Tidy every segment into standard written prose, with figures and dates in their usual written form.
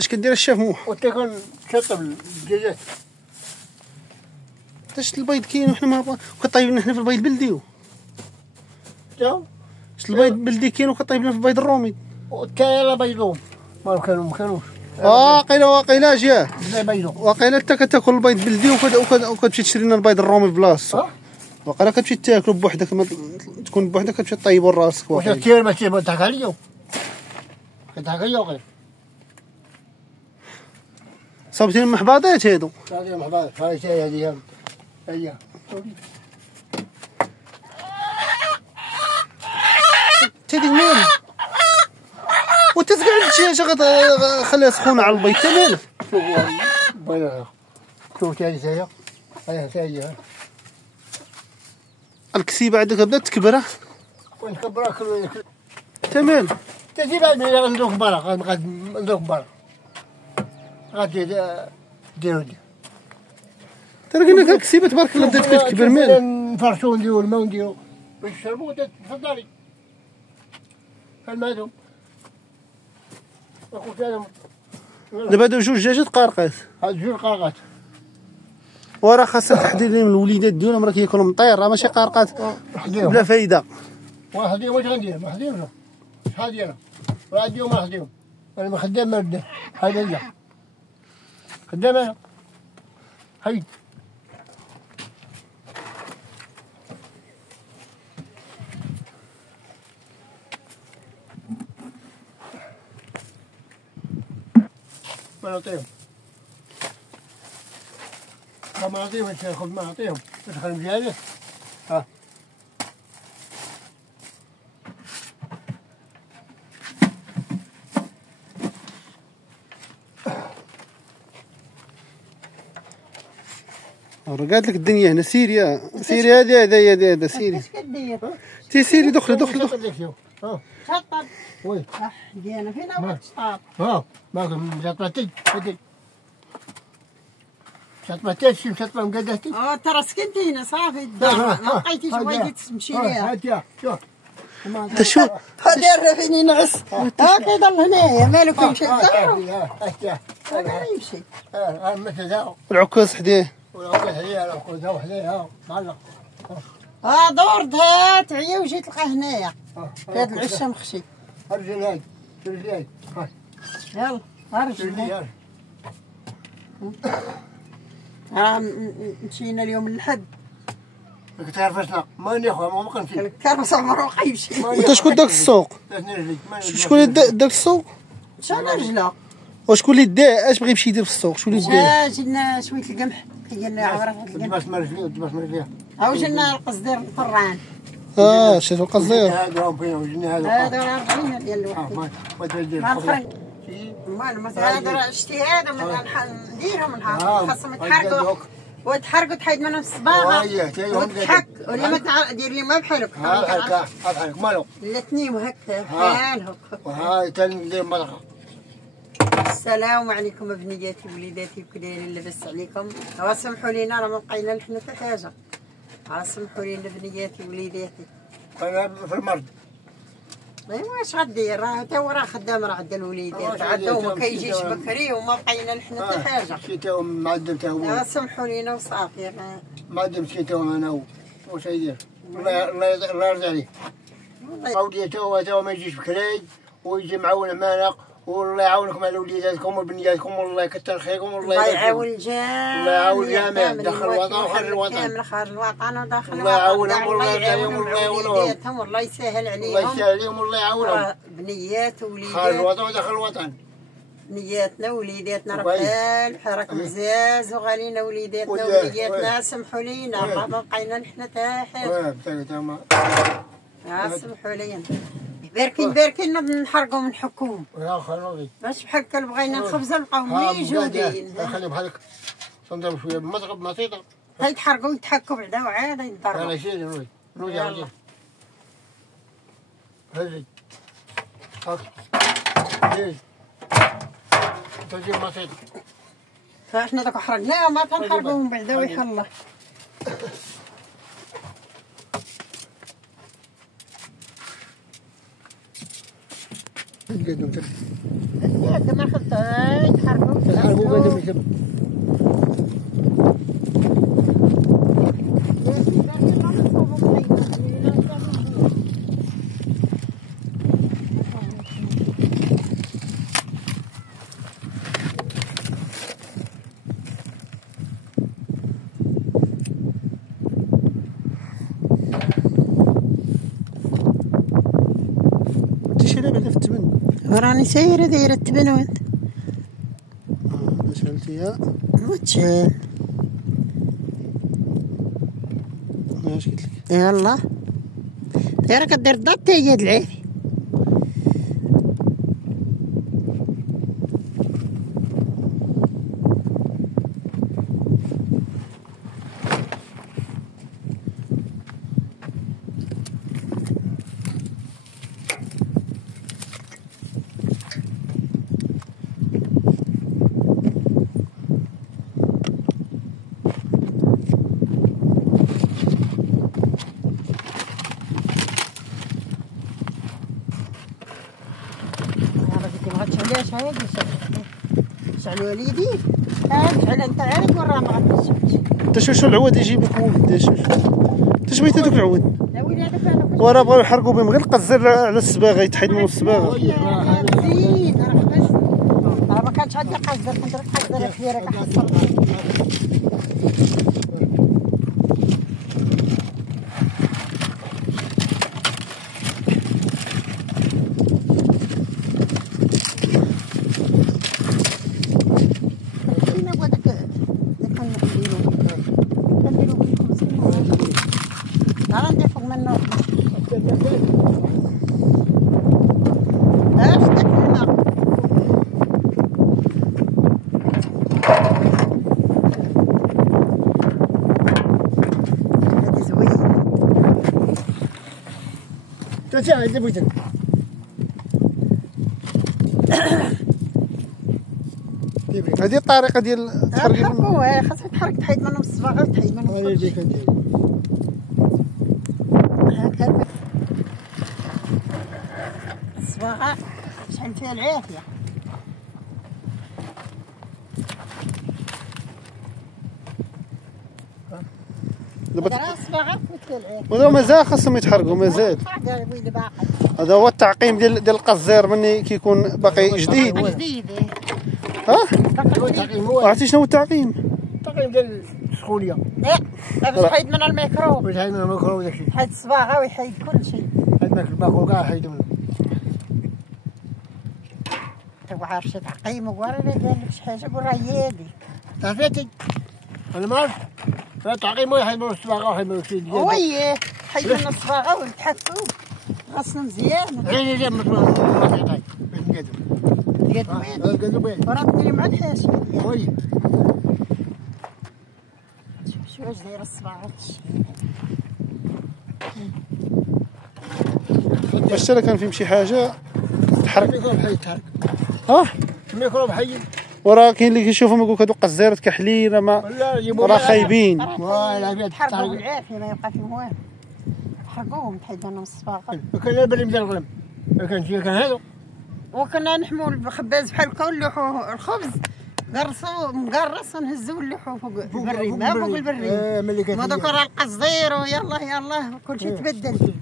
اش كدير الشاف موح؟ وتكون شطب الدجاجات. اش البيض كاين وحنا ما كطيبنا حنا في البيض البلدي. شنو؟ اش البيض البلدي كاين وكطيبنا في البيض الرومي. وكاين لا بيضهم ما كانوش. واقيلا جاه. لا بيضهم. واقيلا انت كتاكل البيض البلدي وكتمشي تشري لنا البيض الرومي بلاصتو. واقيلا كتمشي تاكلو بوحدك تكون بوحدك كتمشي طيبو راسك. واش كثير ما تضحك عليا. كضحك عليا وغير. صابتين المحباطات هادو. هذه محباط هذه هي. تديك مالك وتسقع الدجاجة خليها سخونة على البيض. تا مالك بيض شوف هذه هي الكسيبة عندك بدات تكبر. وين كبرها كل تا مالك تجي بعد من ندوك برا غاد ندوك برا غادي ديرو ترى قلنا لك الكسيبة تبارك الله بدات كتكبر. مالك نفرشو نديرو الماء ونديرو باش نشربو. تفضلي المادو قلت لهم دابا هادو جوج دجاجات قارقات. هاد جوج قارقات وراه خاصها تحديد لهم الوليدات ديالهم راه كياكلوا مطير راه ماشي قارقات بلا فايده. واحد واش غندير ما خديمش شحال ديالها راه ديهم ما خديهم انا ما خدام ما بدا هذا هي خدام انا هاي ما نعطيهم ما نعطيهم الشيخ ما نعطيهم ندخل مجالس. ها قالت لك الدنيا هنا سيريا هذا سيري. تي سيري دخلي ها شطب وي ديالنا فينا وقت شطاب. ها ما شطبتي شطبتي شي شطبه مقدتي. ترى سكنتي هنا صافي ما بقيتيش بغيتي تمشي ليها. هاتيها شوف انت شو داير فيني نعس كيضل هنايا مالو كيمشي للدار هاتيها ما يمشي. مثل ذا العكاز حداه والعكاز حديها العكاز حديها معلق. دور هات عيا وجيت تلقاه هنايا هاد العشا مخشي. ارجل هاي رجلي هاي يلا ارجل. مشينا اليوم للحد راك تعرفنا ما ناخذ ما كنمشي الكرمس عمرو بقى يمشي. انت شكون داك السوق؟ شكون اللي داك السوق؟ شحال رجله وشكون اللي دا اش بغى يمشي يدير في السوق؟ شكون اللي دا؟ جينا شويه القمح قلنا عورات القمح. دباس مرجليه ودباس مرجليه هاو جينا القصدير الفران. شفتوا القصدير هذا فين وجينا هذا 40 ديال الواحد ما تدير ما الخرج مثلا هذا اشتي هذا نديرهم نهار خاصهم يتحرقوا وتحرقوا تحيد منهم الصباغه وتحك ولا ما دير لي ما بحالك بحالك مالو الاثنين وهكا بحالهم. وهاي تندير مرقه. السلام عليكم ابنياتي وليداتي وكدايرين لاباس عليكم. سمحوا لينا راه ما بقينا لحنا حتى حاجه. سمحوا لينا بنياتي وليداتي. انا في المرض. ايوا اش غدير راه تا هو راه خدام راه عند الوليدات عندهم ما كيجيش بكري وما بقينا لحنا حتى حاجه. مشيتهم معدم تا هو. سمحوا لينا وصافي. معدم مشيتهم انا هو. واش يدير؟ الله يرضي عليه. عاودي تا هو ما يجيش بكري ويجي معاون مانق والله يعاونكم على وليداتكم وبنياتكم والله يكثر خيركم والله يعاون الجامع. الله يعاون الجامع داخل الوطن وخارج الوطن. كامل خارج الوطن وداخل الوطن. الله يعاونهم والله يعاونهم والله يعاونهم والله يسهل عليهم. الله يسهل عليهم والله يعاونهم. بنيات ووليدات خارج الوطن وداخل الوطن. بنياتنا ووليداتنا راه بحال مزاز وغالينا وليداتنا ووليداتنا. سمحوا لينا ما بقينا نحنا حتى حاجه. سمحوا لينا باركين نحرقوا من حكوم. باش بحال هكا بغينا الخبزه نلقاو موجودين. خلي بحالك تنضرب شويه بمضرب بسيطه. يتحرقوا يتحكوا بعدا وعاد يضربوا. لا شيء نوي نوي هزي هاك هزي تجي بسيطه. فاحنا دوك حرقناهم ما تنحرقوهم بعدا ويح الله. ما خدت وراني سايرة دايرة التبنوت. شالتيها وتشال. اش قلت لك؟ يلا دايرة كدير الضغط تيجي هاد العافية. ليش هاي شعل وليدي شعل انت عارف ورا ما غتمشيش. انت شو العواد يجيبك ولد؟ انت شبيت هذوك العواد؟ لا ولي هذاك انا وراه بغاو يحرقوا بهم غير القزر على الصباغه يتحيد من الصباغه. زين راه ما كانش عندي قزر كنت نقزر في راك حصل. تعال إذا بغيت هذه الطريقه ديال تحرك خاصك تحرك تحيد منهم الصباغه وتحيد منهم هكا الصباغه شحال فيها العافيه. دابا الصباغه فيها العافيه وهذا مازال خاصهم يتحرقوا مازال. هذا هو التعقيم ديال القزير مني كيكون باقي جديد. ها؟ عرفتي شنو هو التعقيم؟ التعقيم ديال السخونيه. لا باش يحيد من الميكروب. يحيد من الميكروب وداكشي. يحيد الصباغه ويحيد كل شيء. هذاك الباكو كاع يحيدو منه. تو عارف شي تعقيم ولا قال لك شي حاجه قول راه هي هادي. عرفتي؟ انا ما عرفت. التعقيم يحيد من الصباغه ويحيد من الشيء ديال. وي حيد من الصباغه ويتحكوا غسل مزيان. عيني ديال ما تعطي باش نقادو. قادو وين؟ راه تقولي مع الحاشيه. وي. شوف واش دايره الصباغه باش ترى كان فيهم شي حاجه تحرك. الميكروب حي يتحرك. ها؟ الميكروب حي. وراه كاين اللي كيشوفهم يقول لك هذوك قزيرات كحلين ما راه خايبين. تحرقوا بالعافيه ما يبقى فيهم والو. حرقوهم تحيد منهم الصباغه. كان البريم ديال الغلم كان شي كان هذا. وكنا نحموا الخباز بحال هكا ونلوحوا الخبز مقرص ونهزوا ونلوحوا فوق البريم فوق البريم. ما دوك راه القصدير ويلا كلشي تبدل.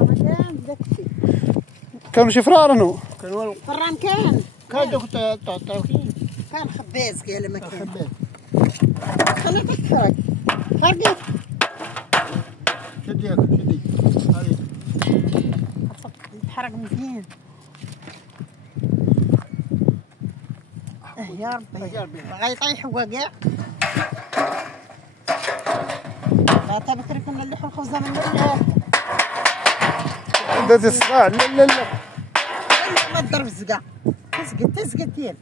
رمضان داكشي. كانوا شي فرارنو. كان والو. فران كان دوك الطاوكين. كان خباز قال ما كان. خباز. خليك تحرق. حرقت. شدي هاي. يتحرق مزيان. يا ربي بغا يطيح هو كاع. لا تا بكري كنا نلوحو الخبزه من العافيه. دازت الصباع لا ما تضرب الزقا تسقط ديال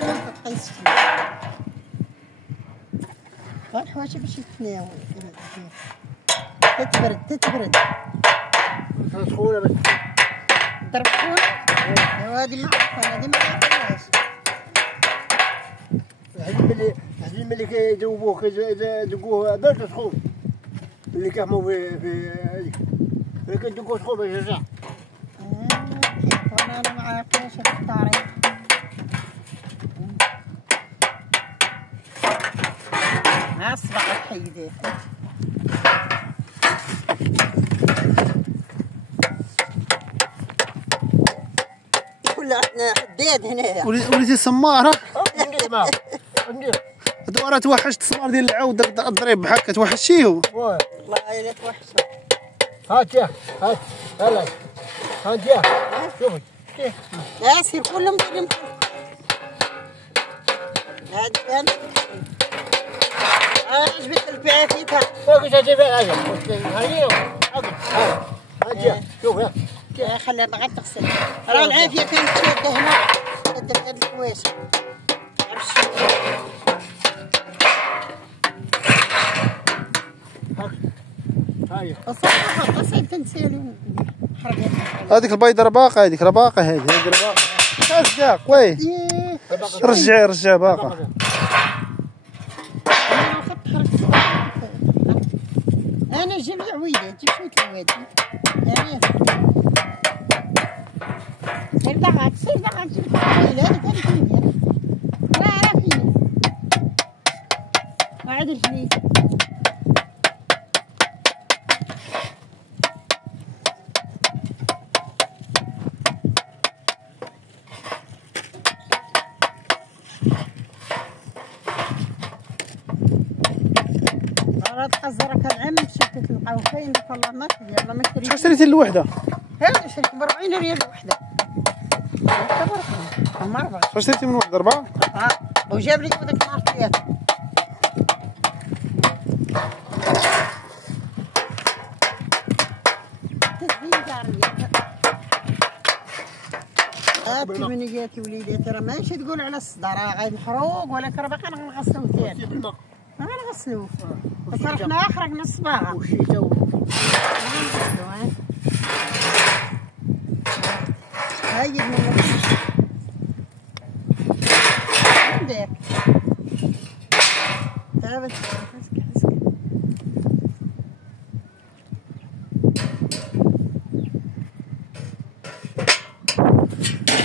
ما تقيسش الحواشي باش يتناول تتبرد سخونه بس ضرب سخونه هادي ما عرفتها هادي ما عرفتهاش. هادي ملي كيذوبوه كيدقوه برد سخون اللي كيحمو في هذيك ملي كيدقوه سخون باش يرجع. انا ما عرفتش الطريق. اصبع تحيديه كل عندنا حداد هنايا وليتي سماره. ندير هادو راه توحشت السمار ديال العود الضريب بحال هكا توحشتيه. والله الا توحشت. هات يا هات هلا هات يا شوفي لا سير كلهم دايرين هادي كانت عجبت البيعة فيها فوقش هادي فيها هاي هاي هاي شوف يا خليها غير تغسل راه العافية كانت شادة هنا شادة في هاد الكواشة هاي وصراحة قصيد تنسالي هذيك البيضة رباقة هذيك رباقة هذه رباقة أصدق وي رجعي باقة أنا جيب العويدة جيب شوية العويدة يعني سير دعك جيب العويدة هذه كانت فيني لا عرفيني ما عاد الفليس تحزرك العم شكت القوفين والله ما تدري والله ما تدري. شحال شريتي الوحدة؟ هذا شريت ب 40 ريال الوحدة. هم 4. شحال شريتي من وحدة 4؟ وجاب لي هذاك النهار 3. تمنياتي وليداتي راه ماشي تقول على الصدى راه غادي محروق ولا باقي نغسلو ثاني. ما نغسلوه بس رحنا خرجنا الصباغه وشيتا هاي عندك تابت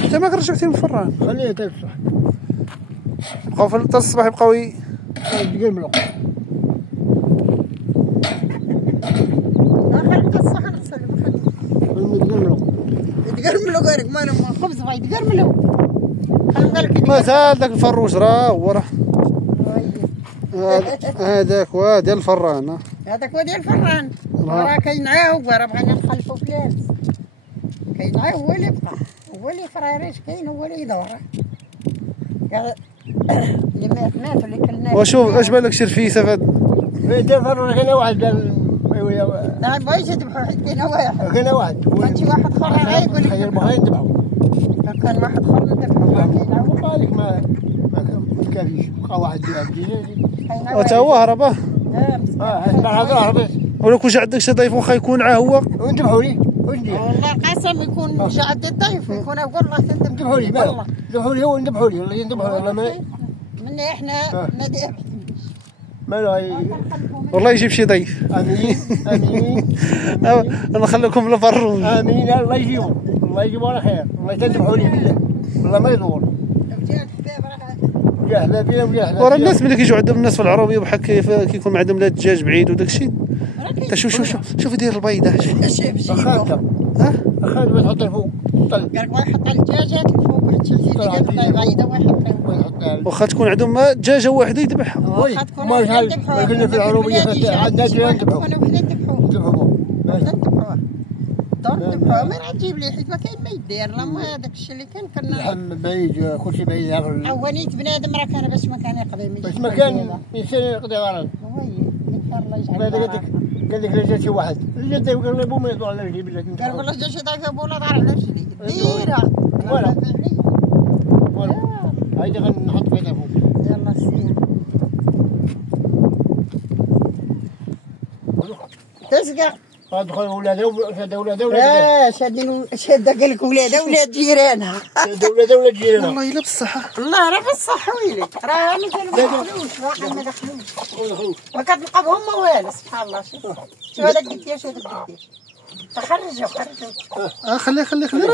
انت ما رجعتي من الفران خليها تفصح بقاو في الصباح يبقاو يقلملو يتقرملو غيرك مالهم الخبز بغا يتقرملو مازال داك الفروج راه هو راه هذاك هو ديال الفران هذاك هو ديال الفران راه كينعاو راه بغينا نخلفو فلاس كينعاو هو اللي بقى هو اللي فراريش كاين هو اللي يدور اللي مات اللي كلناه وشوف اش بالك شرفيسه في ديال الفران كاين واحد لا بغيتش يذبحوا حيت كاين واحد كاين واحد كان شي واحد اخر راه يقول لك خير بغا يذبحوا كان واحد اخر نذبحوا والله لك ما كافيش بقى واحد حتى هو هربه هربت ولا كون جا عندك شي ضيف واخا يكون عاه هو وذبحوا لي واش ندير والله قسم يكون جا عندي الضيف يكون اقول الله ذبحوا لي والله ذبحوا لي هو ذبحوا لي والله يذبحوا والله ما منا احنا نادي مالو والله يجيب شي ضيف امين امين نخليكم الفروج امين الله يجيبوا على خير الله تذبحوا لي بالله والله ما يدور وجا حبابي وجا حبابي ورا الناس ملي كيجيو عندهم الناس في العروبيه بحال كيكون عندهم لا الدجاج بعيد وداك الشيء انت شوف يدير البيضه اخذتها اخذ وتحط الفوق قال لك يحط الدجاجات الفوق واحد شي بيضه واحد واخا تكون عندهم دجاجه واحده يذبحها وي ما شحال قلنا في العروبيه عندنا دجاج نذبحوا ذبحوها ما راه تجيب لي حيت ما كاين ما يدير لا ما هذاك الشيء اللي كان كنا اللحم بعيد كلشي بعيد اوليت بنادم راه كان باش ما كان يقضي باش ما كان انسان يقضي غرض وي الله يجعل قال لك لا جا شي واحد لا جا قال لي بو ما يطلع على رجلي بالله قال والله جا شي ضيف ابونا ضرع على رجلي ديره ولا هايدي غنحط فيها فوق يلا سير تسقى ادخل ولاد لا شاده قال لك ولاد جيرانها ولاد جيرانها والله الا بالصحه والله راه بالصحه ويلك راه ما دخلوش واحد ما دخلوش ما كتلقاهم ما والو سبحان الله شوف هذاك قديش وهذاك قديش خرجوا خليه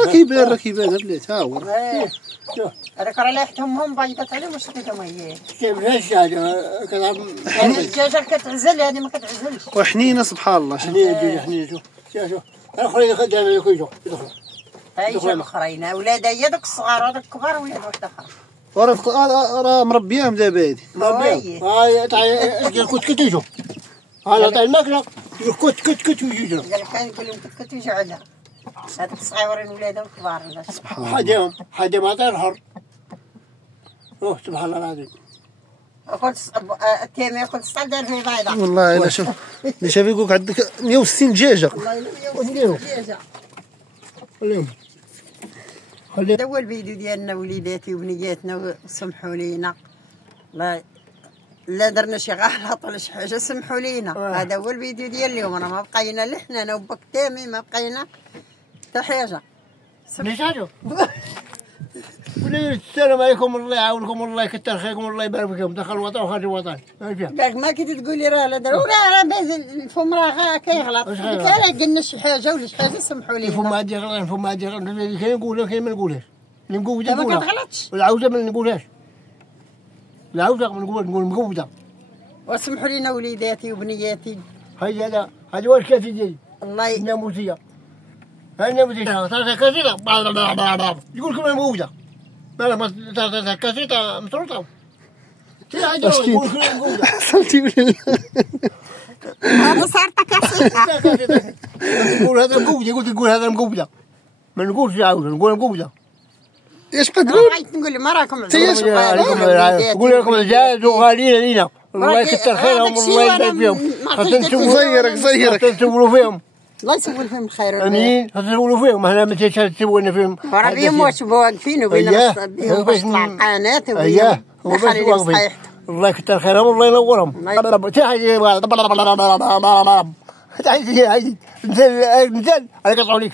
راه كيبان بلاتي ها هو هذاك راه لاحتهم هم بيضات عليهم واش لقيتهم هي كيف هاش هذا الدجاجه كتعزل هذه ما كتعزلش وحنينه سبحان الله حنينه شوف الاخرين خدامين يدخلوا هاي جا الاخرين اولاد هي دوك الصغار وهذوك الكبار ولاد واحد اخر راه مربياهم دابا هادي هاي تعال كت يجوا هذا طاي الماكله كت ويجوا قال لهم كت يجوا عندها هذوك الصغيورين ولادهم كبار. حدا ما طير حر. اوه سبحان الله العظيم. قلت التيمي قلت صعب دار في بيضة. والله الا شوف اللي شاف يقولك عندك 160 دجاجه. والله الا 160 دجاجه. خليهم هذا هو الفيديو ديالنا وليداتي وبنياتنا وسمحوا لينا. لا درنا شي غلط ولا شي حاجه سمحوا لينا. هذا هو الفيديو ديال اليوم. راه ما بقينا لا حنا انا وباك تامي ما بقينا حتى حاجه. ليش هادو؟ السلام عليكم الله يعاونكم والله يكثر خيركم والله يبارك فيكم. دخل الوطن وخرج الوطن. بالك ما كنت تقول لي راه لا دار ولا الفم راه كيغلط. قلت لا قلنا شي حاجه ولا شي حاجه سمحوا لينا. الفم هادي غلط الفم هادي غلط. كاين نقولها كاين ما نقولهاش. اللي نقولها ما كتغلطش. والعوده ما نقولهاش. العوده نقول مقوده. وسمحوا لينا وليداتي وبنياتي. هذا هو الكافي ديالي. الله الناموسيه. الناموسيه صارت كاسيطه يقول لكم مقوده. ما صارت كاسيطه مسروطه. يقول لكم مقوده. صلتي بالله. هذا صارت كاسيطه. نقول هذا مقوده. قلت نقول هذا مقوده. ما نقولش عاود نقول مقوده. ايش بغيت تقول؟ بغيت نقول ما راكم نقول لكم الدجاج وغاليين علينا. الله يكثر خيرهم والله يبارك فيهم. زيرك تسولوا فيهم. الله يسول فيهم الخير. امين. تسولوا فيهم. احنا ما تسولنا فيهم. راه بيهم واش واقفين وبين باش نطلع القناه اياه الله يكثر خيرهم والله ينورهم. تحية نزل عليك عليك